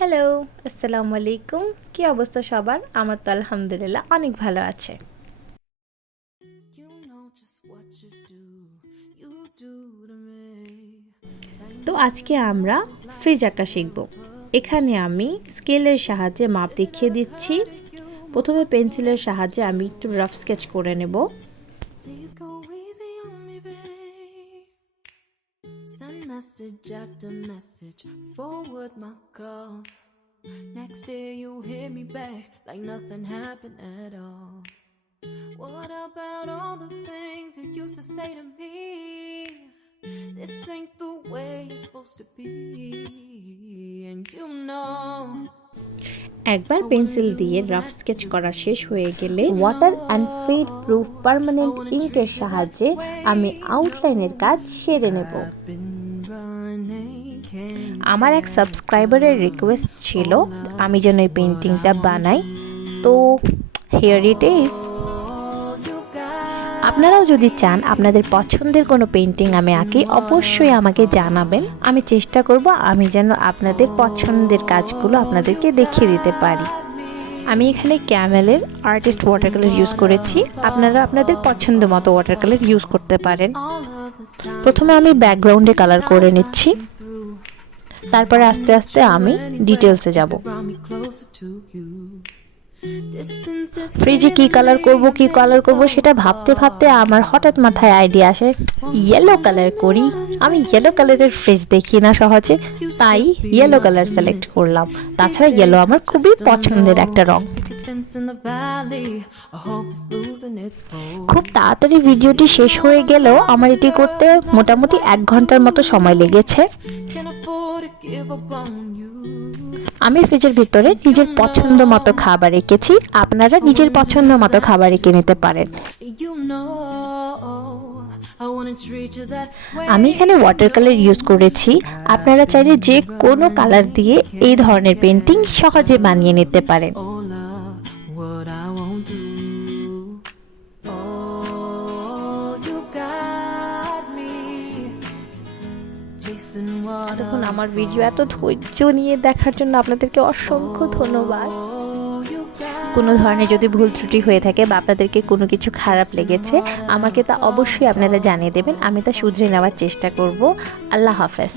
Hello, আসসালামু আলাইকুম। কি অবস্থা সবার? আমার তো আলহামদুলিল্লাহ অনেক ভালো আছে। তো আজকে আমরা ফ্রিজ আঁকা শিখব। এখানে আমি স্কেলের সাহায্যে মাপ দেখিয়ে দিচ্ছি। প্রথমে পেন্সিলের সাহায্যে আমি একটু রাফ স্কেচ করে নেব। Message after message, forward my calls. Next day you hit me back like nothing happened at all. What about all the things you used to say to me? This ain't the way it's supposed to be, and you know. একবার pencil দিয়ে rough sketch করা শেষ হয়ে গেলে water and fade proof permanent ইঙ্কের সাহায্যে আমি আউটলাইনের কাজ সেরে নেব। আমার এক সাবস্ক্রাইবারের রিকোয়েস্ট ছিল আমি যেন এই পেন্টিংটা বানাই, তো হিয়ার ইট ইজ। আপনারাও যদি চান আপনাদের পছন্দের কোনো পেন্টিং আমি আঁকি, অবশ্যই আমাকে জানাবেন। আমি চেষ্টা করব আমি যেন আপনাদের পছন্দের কাজগুলো আপনাদেরকে দেখিয়ে দিতে পারি। আমি এখানে ক্যামেলের আর্টিস্ট ওয়াটার কালার ইউজ করেছি, আপনারা আপনাদের পছন্দ মতো ওয়াটার কালার ইউজ করতে পারেন। প্রথমে আমি ব্যাকগ্রাউন্ডে কালার করে নিচ্ছি, তারপরে আস্তে আস্তে আমি ডিটেলসে যাব। ফ্রিজে কি কালার করব সেটা ভাবতে ভাবতে আমার হঠাৎ মাথায় আইডিয়া আসে ইয়েলো কালার করি। আমি ইয়েলো কালারের ফ্রিজ দেখি না সহজে, তাই ইয়েলো কালার সিলেক্ট করলাম। তাছাড়া ইয়েলো আমার খুবই পছন্দের একটা রং। খুব তাড়াতাড়ি ভিডিওটি শেষ হয়ে গেলেও আমার এটি করতে মোটামুটি 1 ঘন্টার মতো সময় লেগেছে। আমি ফ্রিজের ভিতরে নিজের পছন্দ মতো খাবার রেখেছি, আপনারা নিজের পছন্দ মতো খাবার রেখে নিতে পারেন। আমি এখানে ওয়াটার কালার ইউজ করেছি, আপনারা চাইলে যে কোনো কালার দিয়ে এই ধরনের পেন্টিং সহজে বানিয়ে নিতে পারেন। দেখুন আমার ভিডিও এত ধৈর্য নিয়ে দেখার জন্য আপনাদেরকে অসংখ্য ধন্যবাদ। কোনো ধরনের যদি ভুল ত্রুটি হয়ে থাকে বা আপনাদেরকে কোনো কিছু খারাপ লেগেছে আমাকে তা অবশ্যই আপনারা জানিয়ে দেবেন, আমি তা শুধরে নেওয়ার চেষ্টা করব। আল্লাহ হাফেজ।